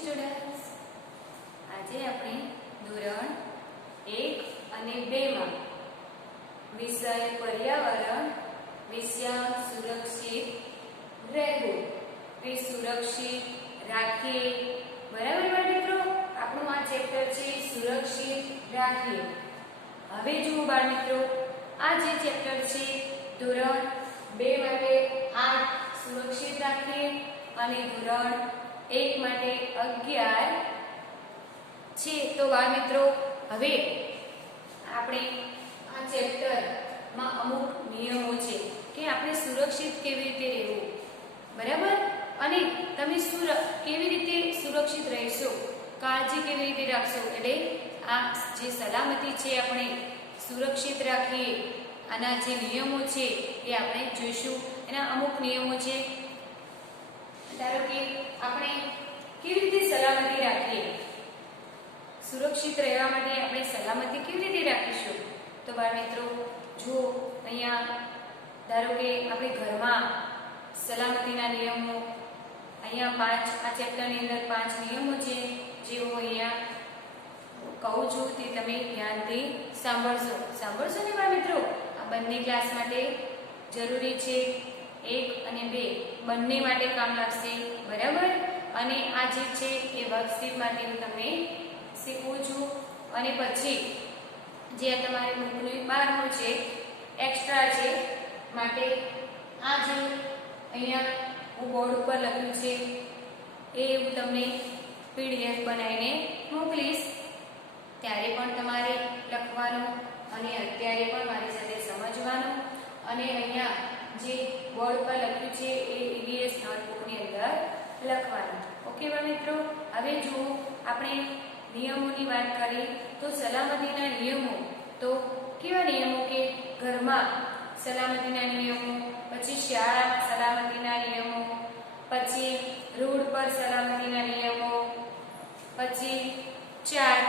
Students, આજે આપણે ધોરણ 1 અને 2 માં વિષય પર્યાવરણ વિષય સુરક્ષિત રહેવું તે સુરક્ષિત રાખીએ. બરાબર બાળમિત્રો, આપણું આ ચેપ્ટર છે સુરક્ષિત રાખીએ. હવે જુઓ બાળમિત્રો, આ જે ચેપ્ટર છે ધોરણ 2 માટે 8 સુરક્ષિત રાખીએ અને ધોરણ 1 માટે 11 છે. તો બાળમિત્રો, હવે આપણે આ ચેપ્ટરમાં અમુક નિયમો છે કે આપણે સુરક્ષિત કેવી રીતે રહેવું, બરાબર, અને તમે કેવી રીતે સુરક્ષિત રહેશો, કાળજી કેવી રીતે રાખશો, એટલે આ જે સલામતી છે આપણે સુરક્ષિત રાખીએ આના જે નિયમો છે એ આપણે જોઈશું. એના અમુક નિયમો છે. ધારો કે આપણે કેવી રીતે સલામતી રાખીએ, સુરક્ષિત રહેવા માટે આપણે સલામતી કેવી રીતે રાખીશું. તો બાળમિત્રો જો અહીંયા ધારો કે આપણે ઘરમાં સલામતીના નિયમો અહીંયા 5 આ ચેપ્ટરની અંદર 5 નિયમો છે જે હું અહીંયા કહું છું તે તમે ધ્યાનથી સાંભળશો ને બાળમિત્રો. આ બંને ક્લાસ માટે જરૂરી છે. 1 અને 2 બંને માટે કામ લાગશે, બરાબર. અને આ જે છે એ વર્કશીટ માટે હું તમને શીખવું છું. અને પછી જે તમારે બુકની બહારનું છે એક્સ્ટ્રા છે માટે આ જે અહીંયા હું બોર્ડ ઉપર લખ્યું છે એ હું તમને PDF બનાવીને મોકલીશ. ત્યારે પણ તમારે લખવાનું અને અત્યારે પણ મારી સાથે સમજવાનું. અને અહીંયા જે બોર્ડ પર લખ્યું છે એ EVS નોટબુકની અંદર લખવાનું. ઓકે મિત્રો, હવે જો આપણે નિયમોની વાત કરીએ તો સલામતીના નિયમો તો કેવા નિયમો કે ઘરમાં સલામતીના નિયમો, પછી શાળામાં સલામતીના નિયમો, પછી રોડ પર સલામતીના નિયમો, પછી 4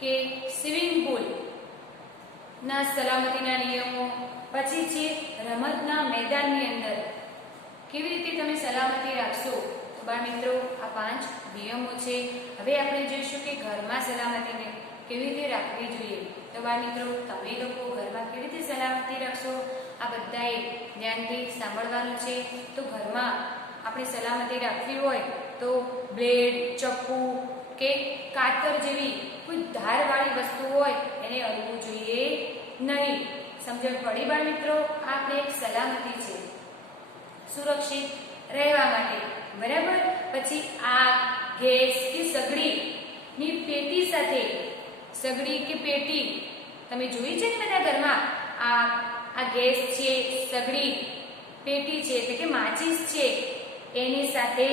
કે સ્વિમિંગ પુલ ના સલામતીના નિયમો, પછી છે રમતના મેદાનની અંદર કેવી રીતે તમે સલામતી રાખશો. તો બાળમિત્રો આ 5 નિયમો છે. હવે આપણે જોઈશું કે ઘરમાં સલામતીને કેવી રીતે રાખવી જોઈએ. તો બાળમિત્રો તમે લોકો ઘરમાં કેવી રીતે સલામતી રાખશો આ બધાએ ધ્યાનથી સાંભળવાનું છે. તો ઘરમાં આપણે સલામતી રાખવી હોય તો બ્લેડ, ચપ્પુ કે કાતર જેવી કોઈ ધારવાળી વસ્તુ હોય એને અડવું જોઈએ નહીં. સમજણ પડી બાળમિત્રો? આ આપણે એક સલામતી છે સુરક્ષિત રહેવા માટે, બરાબર. પછી આગ, ગેસ કે સગડીની પેટી સાથે, સગડી કે પેટી તમે જોઈ છે ને બધા ઘરમાં, આ ગેસ છે, સગડી, પેટી છે એટલે કે માચીસ છે એની સાથે,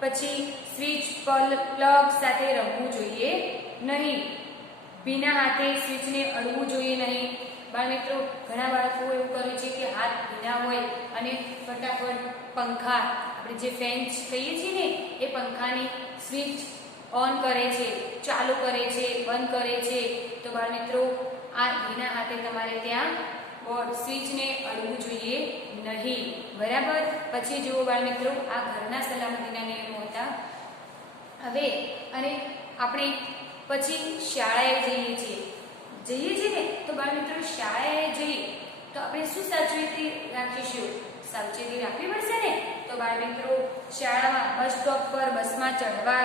પછી સ્વિચ પ્લગ સાથે રમવું જોઈએ નહીં. ભીના હાથે સ્વિચને અડવું જોઈએ નહીં. બાળમિત્રો ઘણા બાળકો એવું કરે છે કે હાથ ભીના હોય અને ફટાફટ પંખા, આપણે જે ફેન કહીએ છીએ ને એ પંખાની સ્વિચ ઓન કરે છે, ચાલુ કરે છે, બંધ કરે છે. તો બાળમિત્રો આ ભીના હાથે તમારે ત્યાં સ્વિચને અડવું જોઈએ નહીં, બરાબર. પછી જુઓ બાળમિત્રો, આ ઘરના સલામતીના નિયમો હતા. હવે અને આપણે પછી શાળાએ જઈએ છીએ ને તો બાળમિત્રો શાળાએ જઈએ તો આપણે શું સાવચેતી રાખીશું, સાવચેતી રાખવી પડશે ને. તો બાળમિત્રો શાળામાં બસ સ્ટોપ પર બસમાં ચડવા,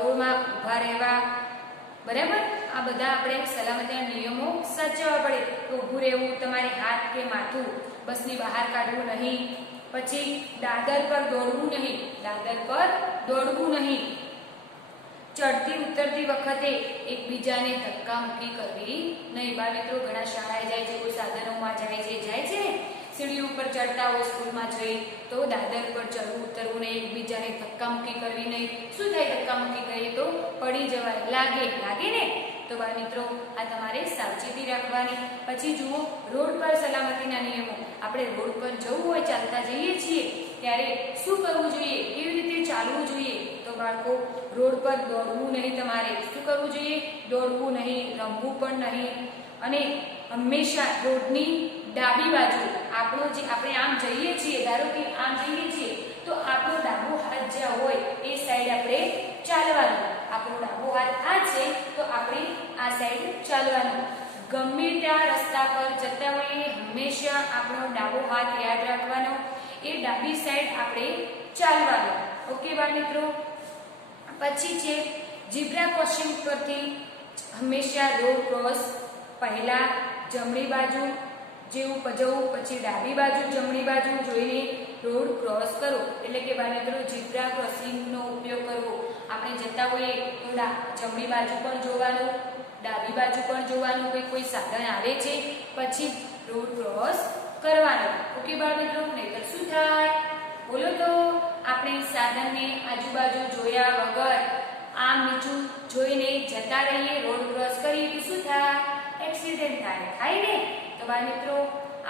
રોડમાં ઊભા રહેવા, બરાબર, આ બધા આપણે સલામતીના નિયમો સાચવવા પડે. તો ઊભું રહેવું, તમારે હાથ કે માથું બસની બહાર કાઢવું નહીં. પછી દાદર પર દોડવું નહીં. ચડતી ઉતરતી વખતે એકબીજાને ધક્કા મૂકી કરવી નહીં. બાળમિત્રો ઘણા શાળાએ જાય છે, કોઈ સાધનોમાં જાય છે ને, સીડી ઉપર ચડતા હોય સ્કૂલમાં જઈ તો દાદર પર ચડવું ઉતરવું નહીં, એકબીજાને ધક્કા મૂકી કરવી નહીં. શું થાય ધક્કા મૂકી કરીએ તો પડી જવાય, લાગે ને. તો બાળમિત્રો આ તમારે સાવચેતી રાખવાની. પછી જુઓ રોડ પર સલામતીના નિયમો. આપણે રોડ પર જવું હોય, ચાલતા જઈએ છીએ ત્યારે શું કરવું જોઈએ, કેવી રીતે ચાલવું જોઈએ. તો બાળકો રોડ પર દોડવું નહીં. તમારે શું કરવું જોઈએ? દોડવું નહીં, રમવું પણ નહીં. અને હંમેશા રોડની ડાબી બાજુ આપણે આમ જઈએ છીએ, ધારો કે આમ જઈએ છીએ તો આપણો ડાબો હાથ જ્યાં હોય એ સાઈડ આપણે ચાલવાનું. આપણો ડાબો હાથ આ છે તો આપણે આ સાઈડ ચાલવાનું. ગમે ત્યાં રસ્તા પર જતા હોઈએ હંમેશા આપણો ડાબો હાથ યાદ રાખવાનો, એ ડાબી સાઈડ આપણે ચાલવાનું. ઓકે બાળ મિત્રો. પછી છે ઝીબ્રા ક્રોસિંગ પરથી હંમેશા રોડ ક્રોસ પહેલા જમણી બાજુ જેવું જવું, પછી ડાબી બાજુ જમણી બાજુ જોઈને રોડ ક્રોસ કરો. એટલે કે બાળ મિત્રો ઝીબ્રા ક્રોસિંગનો ઉપયોગ કરવો. આપણે જતા હોઈએ તો જમણી બાજુ પણ જોવાનું, ડાબી બાજુ પણ જોવાનું કે કોઈ સાધન આવે છે, પછી રોડ ક્રોસ કરવાનો. ઓકે બાળ મિત્રો. નહીતર શું થાય બોલો તો? આપણે સાધનને આજુબાજુ જોયા વગર આમ નીચું જોઈને જતા રહીએ, રોડ ક્રોસ કરીએ તો શું થાય? એક્સિડન્ટ થાય ને? તો બાળ મિત્રો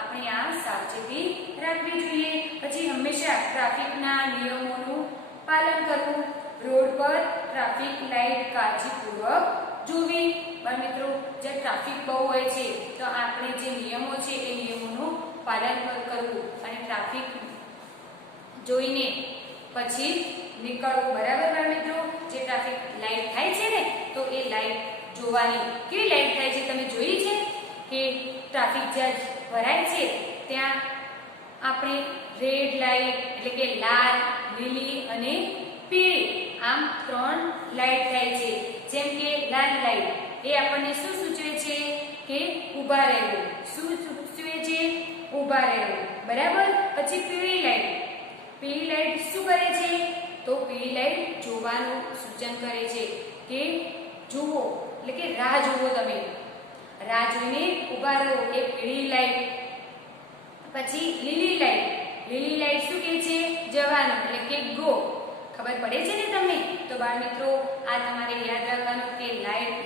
આપણે આ સાવચેતી રાખવી જોઈએ. પછી હંમેશા ટ્રાફિકના નિયમોનું પાલન કરવું. રોડ પર ટ્રાફિક લાઈટ કાળજીપૂર્વક જોવી. બાળ મિત્રો જ્યાં ટ્રાફિક બહુ હોય છે તો આપણે જે નિયમો છે એ નિયમોનું પાલન કરવું અને ટ્રાફિક જોઈને પછી નીકળવું. બરાબર બાળ મિત્રો? જે ટ્રાફિક લાઈટ થાય છે ને તો એ લાઈટ જોવાની. કેવી લાઈટ થાય છે તમે જોઈ છે કે ટ્રાફિક જ્યાં ભરાય છે ત્યાં આપણે રેડ લાઈટ એટલે કે લાલ, લીલી અને પીળી આમ 3 લાઈટ થાય છે. જેમ કે લાલ લાઈટ એ આપણને શું સૂચવે છે કે ઊભા રહેવું. શું સૂચવે છે? ઊભા રહેવું. બરાબર. પછી પીળી લાઈટ શું કરે છે? તો પીળી લાઈટ જોવાનું સૂચન કરે છે કે જુઓ એટલે કે રાહ જુઓ. તમે રાહ જોઈને ઊભા રહો, એ પીળી લાઈટ. પછી લીલી લાઈટ શું કહે છે? જવાનું એટલે કે ગો. ખબર પડે છે ને તમને? તો બાળ મિત્રો આ તમારે યાદ રાખવાનું કે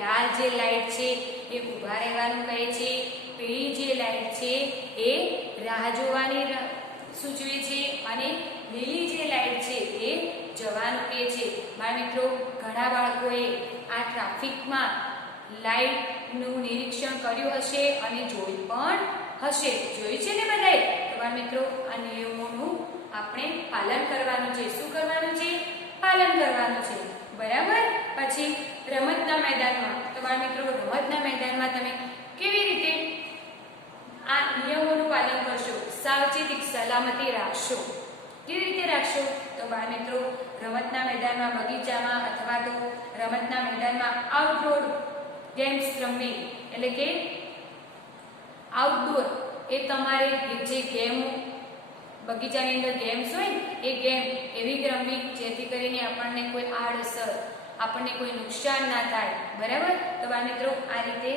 લાલ જે લાઈટ છે એ ઊભા રહેવાનું કહે છે, પીળી જે લાઈટ છે એ રાહ જોવાની સૂચવે છે, અને લીલી જે લાઈટ છે એ જવાનું કહે છે. બાળ મિત્રો ઘણા બાળકોએ આ ટ્રાફિકમાં લાઈટનું નિરીક્ષણ કર્યું હશે અને જોઈ પણ હશે. જોઈ છે ને બધાએ? તો બાળ મિત્રો આ નિયમોનું આપણે પાલન કરવાનું છે. શું કરવાનું છે? પાલન કરવાનું છે. બરાબર. પછી રમતના મેદાનમાં. તો બાળ મિત્રો રમતના મેદાનમાં તમે કેવી રીતે આ નિયમોનું પાલન કરશો? સાવચેતી સલામતી રાખશો. કેવી રીતે રાખશો? તો બાળ મિત્રો રમતના મેદાનમાં, બગીચામાં અથવા તો રમતના મેદાનમાં આઉટડોર ગેમ્સ રમવી. એટલે કે આઉટડોર એ તમારે જે ગેમ બગીચાની અંદર ગેમ્સ હોય ને એ ગેમ એવી રમવી જેથી કરીને આપણને કોઈ આડઅસર, આપણને કોઈ નુકસાન ના થાય. બરાબર. તો બાળ મિત્રો આ રીતે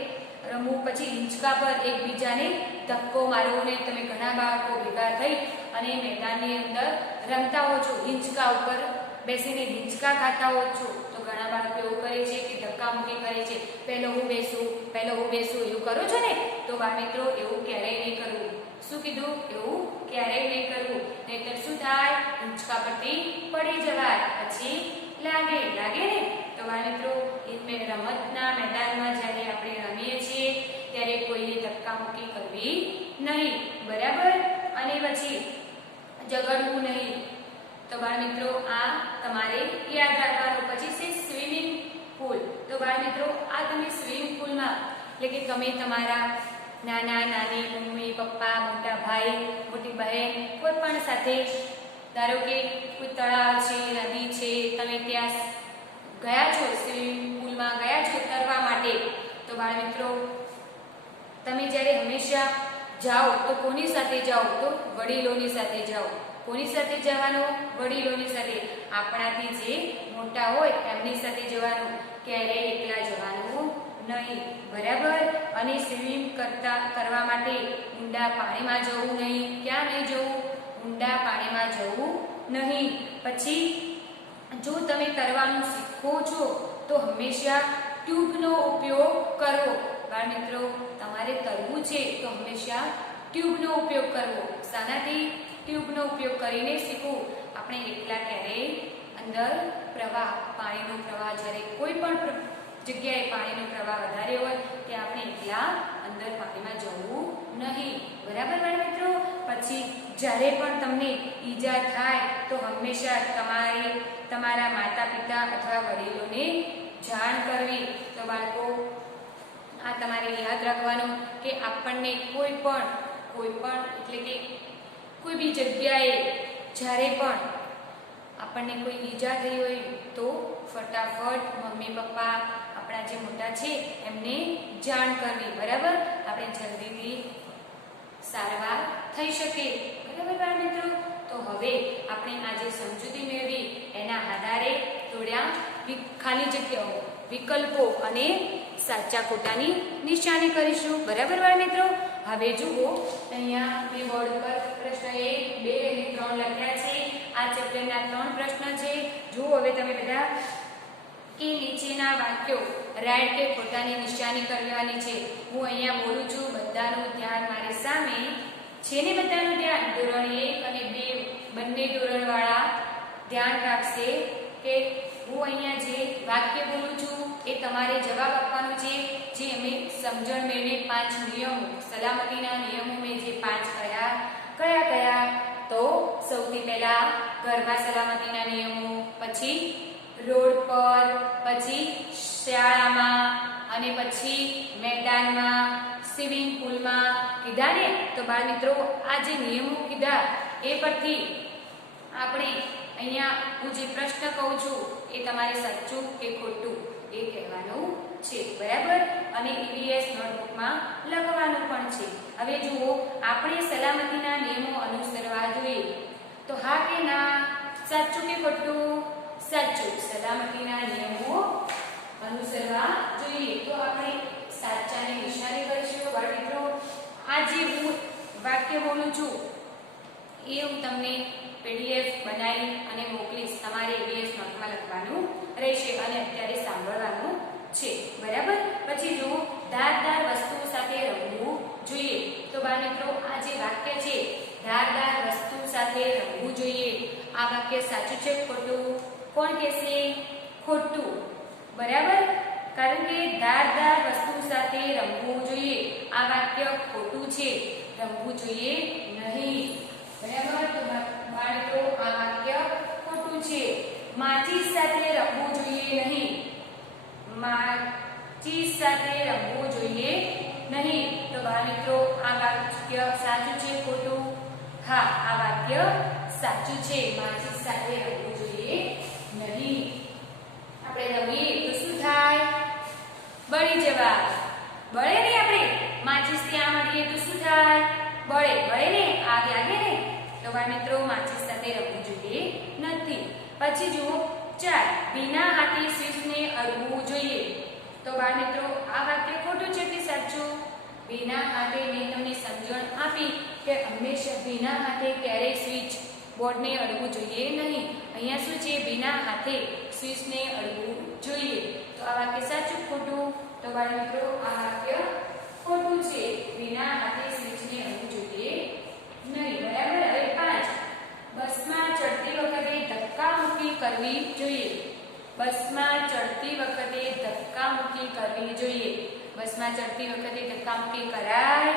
રમવું. પછી હિંચકા પર એકબીજાને ધક્કો મારવો નહીં. તમે ઘણા બાળકો ભેગા થઈ અને મેદાનની અંદર રમતા હો છો, હિંચકા ઉપર બેસીને હિંચકા ખાતા હો છો, તો ઘણા બાળકો એવું કરે છે કે ધક્કામુક્કી કરે છે, પહેલો હું બેસું એવું કરો છો ને? તો બાળ મિત્રો એવું ક્યારેય નહીં કરવું. શું કીધું? એવું ક્યારેય નહીં કરવું. નહીતર શું થાય? હિંચકા પરથી પડી જવાય, પછી લાગે ને? તો બાળ મિત્રો રમતના મેદાનમાં જ્યારે આપણે રમીએ છીએ ત્યારે કોઈને ધક્કામુક્કી કરવી નહીં. બરાબર. અને પછી ઝઘડવું નહીં. તો બાળ મિત્રો આ તમારે યાદ રાખવાનું. પછી છે સ્વિમિંગ પુલ. તો બાળ મિત્રો આ તમે સ્વિમિંગ પુલમાં એટલે કે તમે તમારા નાના નાની, મમ્મી પપ્પા, મોટા ભાઈ, મોટી બહેન કોઈ પણ સાથે, ધારો કે કોઈ તળાવ છે, નદી છે, તમે ત્યાં ગયા છો, સ્વિમિંગ પુલમાં ગયા છો તરવા માટે, તો બાળ મિત્રો તમે જ્યારે હંમેશા જાઓ તો કોની સાથે જાઓ? તો વડીલોની સાથે જાઓ. કોની સાથે જવાનું? વડીલોની સાથે. આપણાથી જે મોટા હોય એમની સાથે જવાનું. ક્યારેય એકલા જવાનું નહીં. બરાબર. અને સ્વિમિંગ કરવા માટે ઊંડા પાણીમાં જવું નહીં. ક્યાં નહીં જવું? ઊંડા પાણીમાં જવું નહીં. પછી જો તમે તરવાનું શીખો છો તો હંમેશા ટ્યુબનો ઉપયોગ કરવો. બાળ મિત્રો તમારે તરવું છે તો હંમેશા ટ્યુબનો ઉપયોગ કરવો. શાનાથી? ટ્યુબનો ઉપયોગ કરીને શીખવું. આપણે એકલા ક્યારેય અંદર પાણીનો પ્રવાહ જ્યારે કોઈ પણ જગ્યાએ પાણીનો પ્રવાહ વધારે હોય ત્યાં આપણે એકલા અંદર પાણીમાં જવું નહીં. બરાબર બાળ મિત્રો? પછી જ્યારે પણ તમને ઈજા થાય તો હંમેશા તમારા માતા પિતા અથવા વડીલોને જાણ કરવી. તો બાળકો, આ તમારે યાદ રાખવાનું કે આપણને કોઈ પણ એટલે કે કોઈ બી જગ્યાએ જ્યારે પણ આપણને કોઈ ઈજા થઈ હોય તો ફટાફટ મમ્મી પપ્પા આપણા જે મોટા છે એમને જાણ કરવી. બરાબર, આપણે જલ્દીથી સારવાર થઈ શકે. બરાબર બાળ મિત્રો, તો હવે આપણે આજે સમજૂતી મેળવી એના આધારે થોડા ખાલી જગ્યાઓ, વિકલ્પો અને સાચા ખોટાની નિશાની કરીશું. બરાબર બાળ મિત્રો, હવે જુઓ અહીંયા મેં બોર્ડ પર પ્રશ્ન 1, 2 અને 3 લખ્યા છે. આ ચેપ્ટરના 3 પ્રશ્ન છે. જુઓ હવે તમે બધા કે નીચેના વાક્યો રાઈટ કે ખોટાની નિશાની કરવાની છે. હું અહીંયા બોલું છું, બધાનું ધ્યાન મારી સામે છે ને? બધાનું ધ્યાન ધોરણ 1 અને 2 બંને ધોરણવાળા ધ્યાન રાખશે કે હું અહીંયા જે વાક્ય બોલું છું એ તમારે જવાબ આપવાનો છે. જે અમે સમજણ મેળવી 5 નિયમો, સલામતીના નિયમો મેં જે 5 કયા તો સૌથી પહેલા ઘરમાં સલામતીના નિયમો, પછી રોડ પર, પછી શાળામાં અને પછી મેદાનમાં, સ્વિમિંગ પુલમાં કીધા ને? તો બાળ મિત્રો, આ જે નિયમો કીધા એ પરથી આપણે અહીંયા હું જે પ્રશ્ન કહું છું એ તમારે સાચું કે ખોટું એ કહેવાનું છે. બરાબર, અને EVS નોટબુકમાં લખવાનું પણ છે. હવે જુઓ, આપણે સલામતીના નિયમો અનુસરવા જોઈએ. તો હા કે ના? સાચું કે ખોટું? સાચું, સલામતીના નિયમો અનુસરવા જોઈએ. તો આપણે સાચાને નિશાની કરીશું. બાળ મિત્રો, આ જે હું વાક્ય બોલું છું એ હું તમને PDF બનાવી અને મોકલીશ. તમારે EVS નોટમાં લખવાનું રહેશે અને અત્યારે સાંભળવાનું છે. બરાબર, પછી જો ધારદાર વસ્તુ સાથે રમવું જોઈએ. તો બાળ મિત્રો, આ જે વાક્ય છે ધારદાર વસ્તુ સાથે રમવું જોઈએ, આ વાક્ય સાચું છે ખોટું? કોણ કહેશે? ખોટું. બરાબર, કારણ કે ધારદાર વસ્તુ સાથે રમવું જોઈએ આ વાક્ય ખોટું છે, રમવું જોઈએ નહીં. બરાબર, તો બાળ મિત્રો, આ વાક્ય ખોટું છે. માચીસ સાથે રમવું જોઈએ નહીં, માચીસ સાથે રમવું જોઈએ નહીં. તો બાળ મિત્રો, આ વાક્ય સાચું છે ખોટું? હા, આ વાક્ય સાચું છે. માચીસ સાથે રમવું જોઈએ નહીં. આપણે રમીએ તો શું થાય? બળી જવા. બળે ને? આપણે માચીસ ત્યાં મળીએ તો શું થાય? બળે ને? આગ લાગે ને? તો બાળ મિત્રો, માચીસ સાથે રમવું જોઈએ નથી. પછી જુઓ 4, ભીના હાથે સ્વિચને અડવું જોઈએ. તો બાળ મિત્રો, આ વાક્ય ખોટું છે કે સાચું? ભીના હાથે મેં તમને સમજણ આપી કે હંમેશા ભીના હાથે ક્યારેય સ્વિચ બોર્ડને અડવું જોઈએ નહીં. અહીંયા શું છે? ભીના હાથે સ્વિચને અડવું જોઈએ. તો આ વાક્ય સાચું ખોટું? તો બાળ મિત્રો, આ વાક્ય ખોટું છે. ભીના હાથે સ્વિચને અડવું જોઈએ નહીં. બરાબર, હવે 5, બસમાં ચડતી વખતે ધક્કામુક્કી કરવી જોઈએ. બસમાં ચડતી વખતે ધક્કામુક્કી કરવી જોઈએ. બસમાં ચડતી વખતે ધક્કામુક્કી કરાય?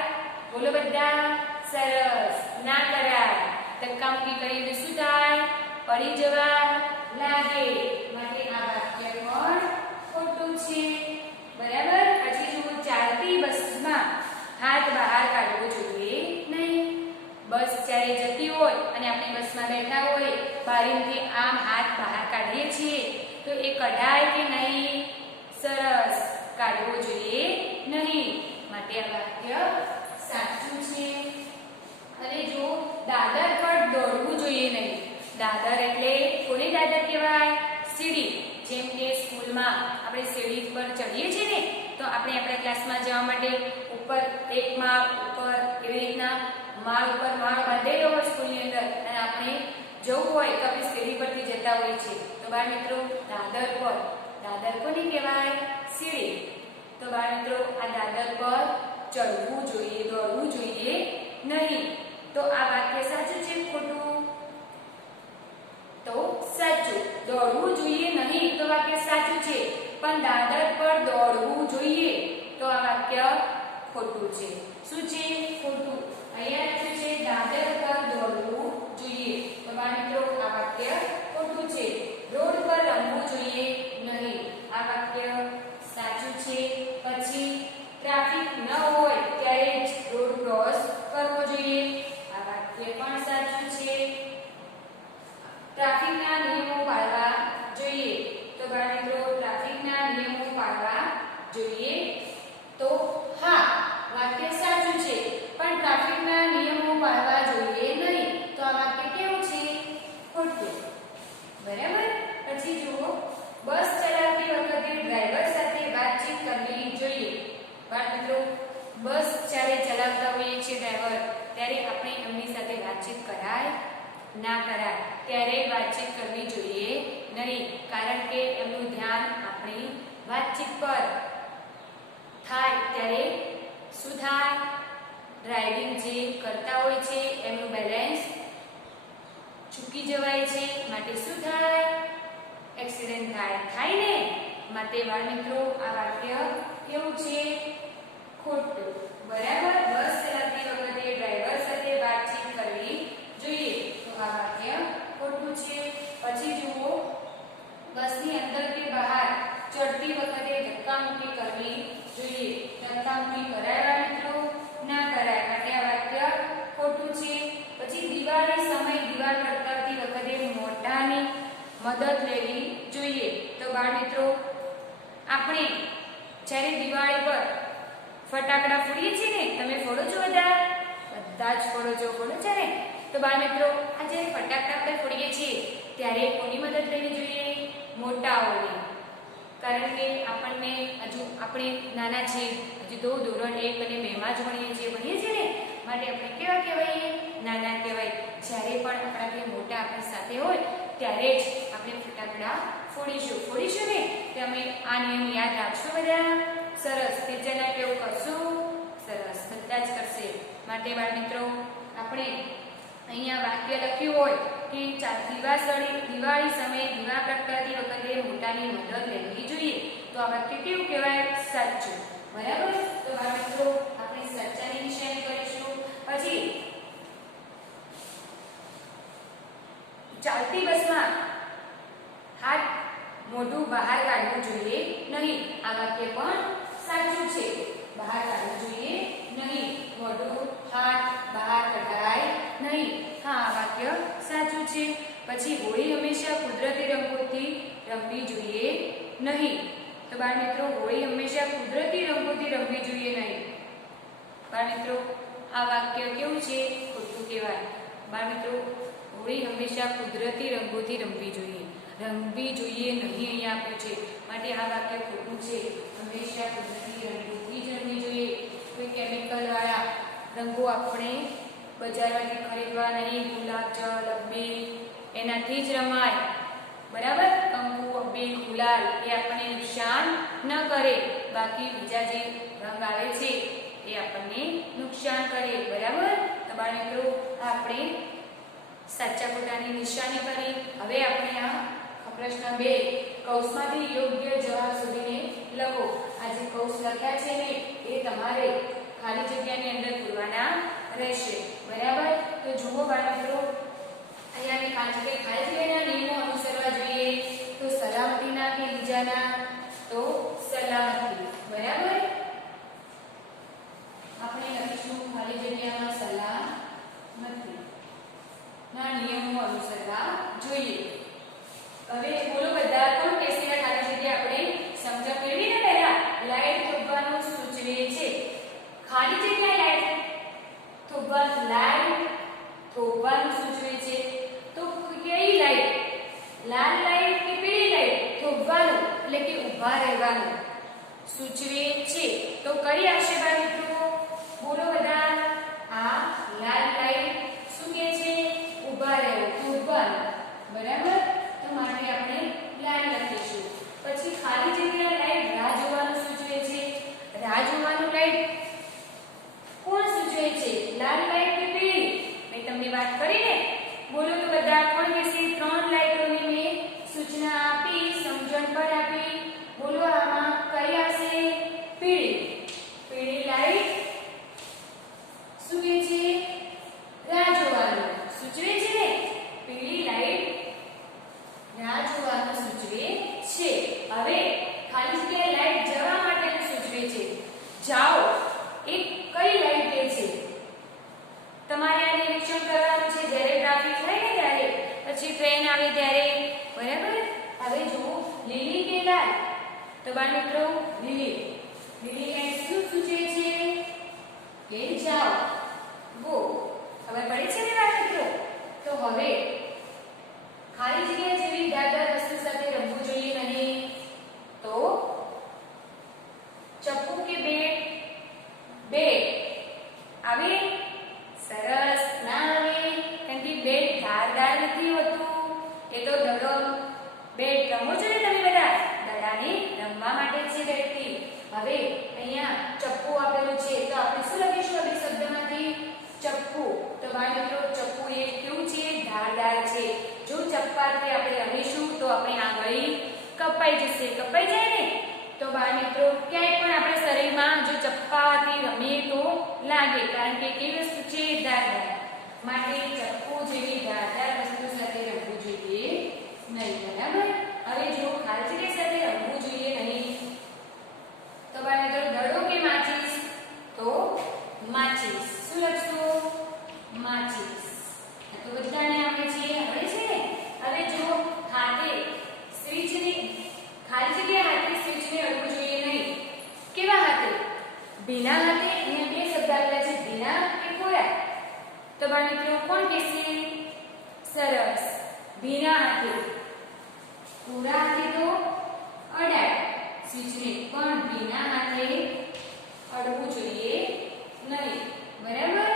બોલો બધા. સરસ. ના કરાય. ધક્કામુક્કી કરીએ તો શું થાય? પડી જવા લાગે. માટે આ વાક્ય પણ ખોટું છે. બરાબર, પછી જુઓ, ચાલતી બસમાં હાથ બહાર કાઢવો જોઈએ નહીં. બસ જ્યારે જતી હોય અને આપણે બસમાં બેઠા હોય, બારીમાંથી આમ હાથ બહાર કાઢીએ છીએ તો એ કઢાય કે નહીં? સરસ, કાઢવો જોઈએ નહીં. માટે આ વાક્ય સાચું છે. અને જો દાદર પર દોડવું જોઈએ નહીં. દાદર એટલે કોની દાદર કહેવાય? સીડી. જેમ કે સ્કૂલમાં આપણે સીડી પર ચડીએ છીએ ને, તો આપણે આપણા ક્લાસમાં જવા માટે ઉપર એક માળ ઉપર એવી રીતના માળ ઉપર માળ બાંધેલો હોય સ્કૂલની અંદર, અને આપણે જવું હોય તો આપણે સીડી પરથી જતા હોઈએ છીએ. તો બાળ મિત્રો, દાદર કોની કહેવાય? સીડી. તો બાળ મિત્રો, આ દાદર પર ચડવું જોઈએ, દોડવું જોઈએ નહીં. તો આ વાક્ય સાચું છે ખોટું? તો સાચું. દોડવું જોઈએ નહીં તો વાક્ય સાચું છે, પણ દાદર પર દોડવું જોઈએ તો આ વાક્ય ખોટું છે. શું છે? ખોટું. અહીંયા લખ્યું છે દાદર વાતચીત કરાય ના કરાય, ક્યારેય વાતચીત કરવી જોઈએ નહીં, કારણ કે એમનું ધ્યાન આપણી વાતચીત પર થાય ત્યારે શું થાય, ડ્રાઇવિંગ જે કરતા હોય છે એમનું બેલેન્સ ચૂકી જવાય છે, માટે શું થાય, એક્સિડન્ટ થાય ને. માટે બાળ મિત્રો આ વાક્ય કેવું છે, ખોટું. બરાબર, બસ ચલાવતી વખતે ડ્રાઈવર સાથે વાતચીત કરવી જોઈએ, તો આ વાક્ય ખોટું છે. પછી જુઓ, બસની અંદર કે બહાર ચડતી વખતે ધક્કામુક્કી કરવી જોઈએ, ધક્કામુક્કી કરાય મિત્રો ના કરાય, માટે આ વાક્ય ખોટું છે. પછી દિવાળી સમય દિવાલ પ્રગટાવતી વખતે મોટાની મદદ લેવી જોઈએ, તો બાળ મિત્રો આપણે જ્યારે દિવાળી પર ફટાકડા ફોડીએ છીએ ને, તમે ફોડો છો બધા જ ફોડો છો ને, તો બાળ મિત્રો આ જ્યારે ફટાકડા આપણે ફોડીએ છીએ ત્યારે કોની મદદ લેવી જોઈએ, મોટાઓની, કારણ કે આપણને હજુ આપણે નાના છીએ, હજુ તો ધોરણ 1 અને 2 માં જ ભણીએ છીએ ને, માટે આપણે કેવા કહેવાય, નાના કહેવાય. જ્યારે પણ આપણાથી મોટા આપણી સાથે હોય ત્યારે જ આપણે ફટાકડા ફોડીશું ને. તમે આ નિયમ યાદ રાખશો બધા? સરસ, ટીચરના કેવું કરશું? સરસ, બધા જ કરશે. માટે બાળ મિત્રો આપણે અહીંયા વાક્ય લખ્યું હોય કે દિવાળી સમયે દીવા પ્રગટાવતી વખતે મોટાની મદદ લેવી જોઈએ, તો આ વાક્ય કેવું કહેવાય, સાચું. બરાબર, તો બાળ મિત્રો આપણે સાચાની નિશાની કરીશું. પછી ચાલતી બસમાં હાથ મોઢું બહાર કાઢવું જોઈએ નહીં, આ વાક્ય પણ સાચું છે, બહાર કાઢવું જોઈએ નહીં, મોઢું હાથ બહાર કઢાય નહીં, હા આ વાક્ય સાચું છે. પછી હોળી હંમેશા કુદરતી રંગોથી રમવી જોઈએ નહીં, તો બાળ મિત્રો હોળી હંમેશા કુદરતી રંગોથી રમવી જોઈએ નહીં. બાળ મિત્રો આ વાક્ય કેવું છે, ખોટું કહેવાય. બાળ મિત્રો હોળી હંમેશા કુદરતી રંગોથી રમવી જોઈએ નહીં અહીંયા આપ્યું છે, માટે આ વાક્ય ખોટું છે. હંમેશા કુદરતી રંગોથી જ રમવી જોઈએ. કોઈ કેમિકલ વાળા રંગો આપણે બજારમાંથી ખરીદવા નહીં, ગુલાબ જળ, અબીલ એનાથી જ રમાય. બરાબર, કંકુ, અબીલ, ગુલાલ એ આપણને નુકસાન ન કરે, બાકી બીજા જે રંગ આવે છે એ આપણને નુકસાન કરે. બરાબર, તો બાળ મિત્રો આપણે સાચા ખોટાની નિશાની કરી. હવે આપણે આ પ્રશ્ન 2 કૌંસમાંથી યોગ્ય જવાબ શોધીને લખો. આ જે કૌંસ લખ્યા છે ને એ તમારે ખાલી જગ્યાની અંદર પૂરવાના રહેશે. બરાબર, તો જુઓ બાળ મિત્રો અહીંયા ખાલી જગ્યાના નિયમો અનુસરવા જોઈએ, તો સલામતીના કે બીજાના, તો સલામતી. બરાબર, આપણે લખીશું ખાલી જગ્યામાં સલામતી ના નિયમો અનુસરવા જોઈએ. હવે બોલો બધા, કોણ કહેશે ખાલી જગ્યા આપણે સમજણ મેળવી ને પહેલા લાઈટ થોભવાનું સૂચવે છે. ખાલી જગ્યા લાઈટ થોભવાનું સૂચવે છે, તો કઈ લાઈટ, લાલ લાઈટ કે પીળી લાઈટ? થોભવાનું એટલે કે ઊભા રહેવાનું સૂચવે છે, તો કઈ આવશે બાળ મિત્રો? બોલો બધા, આ લાલ લાઈટ શું કહે છે? ઊભા રહેવું, થોભવાનું. બરાબર, તો માટે આપણે લાલ લખીશું. પછી ખાલી જગ્યા લાઈટ રાહ જોવાનું સૂચવે છે. રાહ જોવાનું લાઈટ કોણ સૂચવે છે? લાલ લાઈટ કે પીળી? મેં તમને વાત કરી ને. બોલો તો બધા, કોણ કહેશે? 3 લાઈટોની મેં સૂચના આપી, સમજણ પણ આપી. બોલો આમાં કઈ આવશે? પીળી. પીળી લાઈટ શું કહે છે? રાહ જોવાનું સૂચવે છે ને. પીળી લાઈટ રાહ જોવાનું સૂચવે છે. હવે ખાલી જગ્યા લાઈટ જવા માટેનું સૂચવે છે. જાઓ એ કઈ લાઈટ કહે છે? તમારે આ નિરીક્ષણ કરવાનું છે જ્યારે ટ્રાફિક થાય ને ત્યારે, પછી ટ્રેન આવે ત્યારે. બરાબર, હવે જુઓ લીલી કે લાલ? તો બાળ મિત્રો લીલી લાઈટ શું સૂચવે છે? કે જાઓ, ગો. ખબર પડી છે ને બાળ મિત્રો? તો હવે ખાલી જગ્યા જેવી ધારદાર વસ્તુ સાથે રમવું જોઈએ નહીં, તો ચપ્પુ કે બેટ આવે? સરસ, ના આવે? રમો છો ને તમે બધા? દડાને રમવા માટે છે બેટથી. હવે અહીંયા ચપ્પુ આપેલું છે તો આપણે શું લખીશું હવે શબ્દમાંથી? ચપ્પુ. તો બાળ મિત્રો ચપ્પુ એ કેવું છે? ધારદાર છે. જો ચપ્પાથી આપણે રમીશું તો આપણી આંગળી કપાઈ જશે. કપાઈ જાય ને તો બાળ મિત્રો ક્યાંય પણ આપણા શરીરમાં જો ચપ્પાથી રમીએ તો લાગે, કારણ કે કેવી વસ્તુ છે? ધારદાર. માટે ચપ્પુ જેવી ધારદાર વસ્તુ સાથે રમવું જોઈએ નહીં. બરાબર. હવે જો ખાલી જગ્યા સાથે રમવું જોઈએ નહીં. તો બાળ મિત્રો દડો કે માચીસ? તો માચીસ. શું લખશું? માચીસ. તો બધાને આપણે છે આવડે છે ને? હવે જો હાથે સ્વિચની ખાલી જગ્યા હાથે સ્વિચને અડવું જોઈએ નહીં. કેવા હાથે? ભીના હાથે. અહીંયા બે શબ્દ આપેલા છે, ભીના કે કોરા. તો બાળ મિત્રો કોણ કહેશે? સરસ. ભીના હાથે. કોરા હાથે તો અડાય સ્વિચને, પણ ભીના હાથે અડવું જોઈએ નહીં. બરાબર.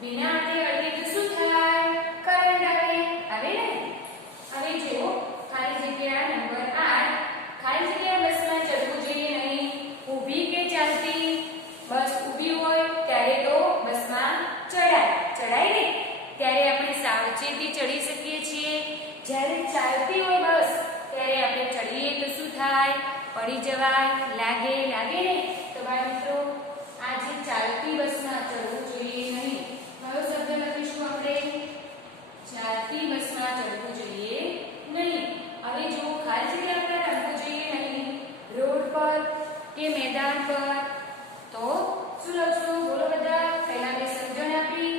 ભીના હાથે અડીએ તો શું થાય? કરંટ આવે. આવે ને? હવે જો ખાલી જગ્યા નંબર 8, ખાલી જગ્યા બસમાં ચડવું જોઈએ નહીં. ઊભી કે ચાલતી? બસ ઊભી હોય ત્યારે તો બસમાં ચડાય. ચડાય ને ત્યારે આપણે સાવચેતી ચડી શકીએ છીએ. જ્યારે ચાલતી હોય બસ ત્યારે આપણે ચડીએ તો શું થાય? પડી જવાય. લાગે. લાગે ને? તો બાળ મિત્રો આ જે ચાલતી બસમાં ચડવું જોઈએ નહીં. કયો શબ્દ લખીશું આપણે? ચાલતી બસમાં ચડવું જોઈએ નહીં. હવે જો ખાલી જગ્યા પર રમવું જોઈએ નહીં. રોડ પર કે મેદાન પર તો શું લખશું? બોલો બધા. પહેલા મેં સમજણ આપી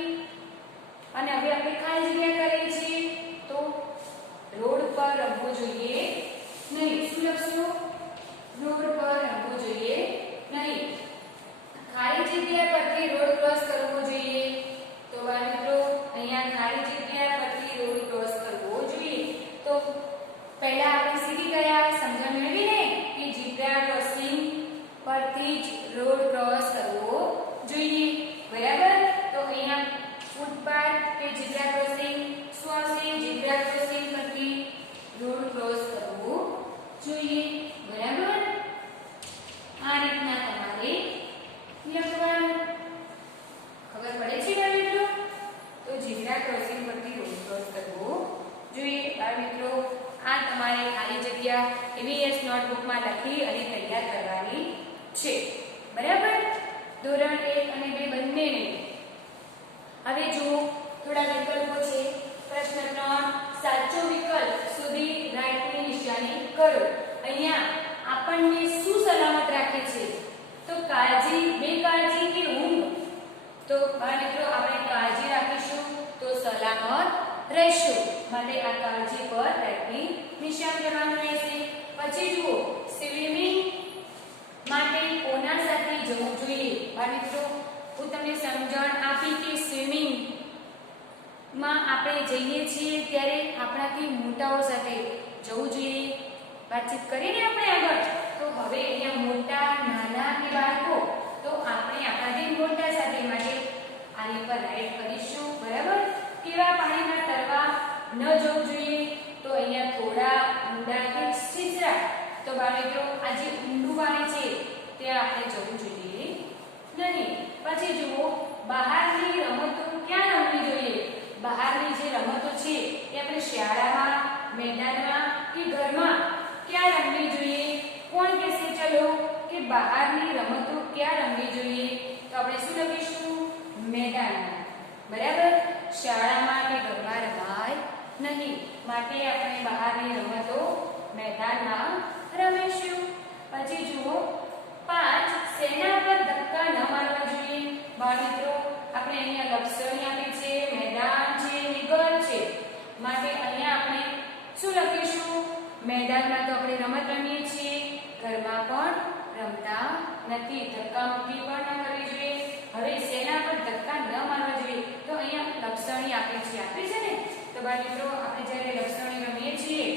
અને હવે આપણે ખાલી જગ્યા કરી છે તો રોડ પર રમવું જોઈએ નહીં. શું લખશું? રોડ પર રમવું જોઈએ નહીં. ખાલી જગ્યા પરથી રોડ ક્રોસ કરવો જોઈએ. તો બાળ મિત્રો અહીંયા ખાલી જગ્યા પરથી રોડ ક્રોસ કરવો જોઈએ. તો પહેલા આપણે શીખી ગયા, સમજણ મેળવી ને કે ઝીબ્રા ક્રોસિંગ પરથી જ રોડ ક્રોસ કરવો જોઈએ. બરાબર. તો અહીંયા ફૂટપાથ કે ઝીબ્રા ક્રોસિંગ શું આવશે? ઝીબ્રા ક્રોસિંગ પરથી રોડ ક્રોસ કરવો જોઈએ. બરાબર. આ રીતના તમારે લખવાનું. ખબર પડે છે બાળ મિત્રો? તો ઝીબ્રા ક્રોસિંગ પરથી રોડ ક્રોસ કરવો જોઈએ. બાળ મિત્રો આ તમારે ખાલી જગ્યા EVS નોટબુકમાં લખી અને તૈયાર કરવાની છે. બરાબર. ધોરણ 1 અને 2 બંનેને. હવે જુઓ થોડા વિકલ્પો છે. પ્રશ્ન 3, સાચો વિકલ્પ શોધી રાઈટની નિશાની કરો. અહીંયા આપણને શું સલામત રાખે છે? તો કાળજી, બેકાળજી કે ઊંઘ? તો બાળ મિત્રો આપણે કાળજી રાખીશું તો સલામત રહેશું. માટે આ કાળજી પર રાઈટની નિશાન કરવાનું રહેશે. પછી જુઓ સ્વિમિંગ માટે કોના સાથે જવું જોઈએ? બાળ મિત્રો હું તમને સમજણ આપી કે સ્વિમિંગ માં આપણે જઈએ છીએ ત્યારે આપણાથી મોટાઓ સાથે જવું જોઈએ. વાતચીત કરીને આપણે આગળ. તો હવે અહીંયા મોટા, નાના કે બાળકો તો આપણે આપણાથી મોટા સાથે માટે આની પર રાઈડ કરીશું. બરાબર. કેવા પાણીમાં તરવા ન જવું જોઈએ? તો અહીંયા થોડા ઊંડા કે છીછરા. તો બાળ મિત્રો આ જે ઊંડું પાણી છે ત્યાં આપણે જવું જોઈએ નહીં. પછી જુઓ બહારની રમતો ક્યાં રમવી જોઈએ? બહારની જે રમતો છે એ આપણે શાળામાં, મેદાનમાં કે ઘરમાં ક્યાં રમવી જોઈએ? કોણ કહેશે ચલો કે બહારની રમતો ક્યાં રમવી જોઈએ? તો આપણે શું લખીશું? મેદાનમાં. બરાબર. શાળામાં કે ઘરમાં રમાય નહીં. માટે આપણે બહારની રમતો મેદાનમાં રમીશું. પછી જુઓ 5, શેના પર ધક્કા ન મારવા જોઈએ? બાળ મિત્રો આપણે અહીંયા લક્ષણી આપી છે, મેદાન છે, ઘર છે. માટે અહીંયા આપણે શું લખીશું? મેદાનમાં તો આપણે રમત રમીએ છીએ, ઘરમાં પણ રમતા નથી. ધક્કા મુક્કી પણ ન કરવી જોઈએ. હવે શેના પર ધક્કા ન મારવા જોઈએ? તો અહીંયા લક્ષણી આપી છે ને? તો બાળ મિત્રો આપણે જ્યારે લક્ષણી રમીએ છીએ,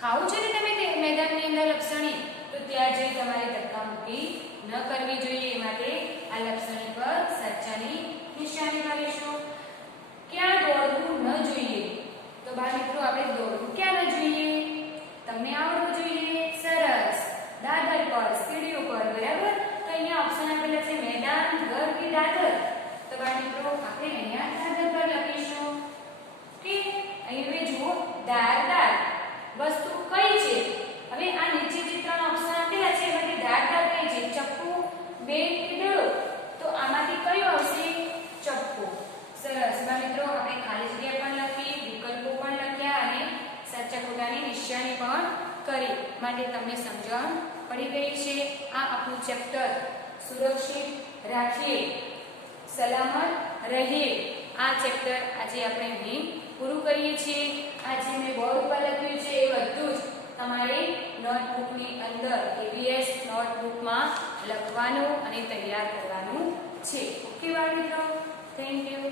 ખાવું છે ને તમે તે મેદાનની અંદર લક્ષણી, તો ત્યાં જઈ તમારે ધક્કા મુક્કી ન કરવી જોઈએ. માટે આ લક્ષણી પર સાચાની નિશાની કરીશું. ક્યાં દોડવું ન જોઈએ? તો બાળ મિત્રો આપણે દોડવું ક્યાં ન જોઈએ? બાળ મિત્રો આપણે અહીંયા દાદર પર લખીશું કે અહીં હવે જુઓ ધારદાર વસ્તુ કઈ છે. હવે આ નીચે જે ત્રણ ઓપ્શન આપેલા છે એમાંથી ધારદાર કઈ છે? ચપ્પુ, બેટ કે દડો? તો આમાંથી કયો આવશે? ચપ્પુ. સરસ બાળ મિત્રો આપણે ખાલી જગ્યા પણ લખી, વિકલ્પો પણ લખ્યા અને સાચા ખોટાની નિશાની પણ કરી. માટે તમને સમજણ પડી ગઈ છે. આ આપણું ચેપ્ટર સુરક્ષિત રાખીએ, સલામત રહીએ, આ ચેપ્ટર આજે આપણે અહીં પૂરું કરીએ છીએ. આજે મેં બોર્ડ ઉપર લખ્યું છે એ બધું જ તમારે નોટબુકની અંદર EVS નોટબુકમાં લખવાનું અને તૈયાર કરવાનું છે. ઓકે બાળ મિત્રો, થેન્ક યુ.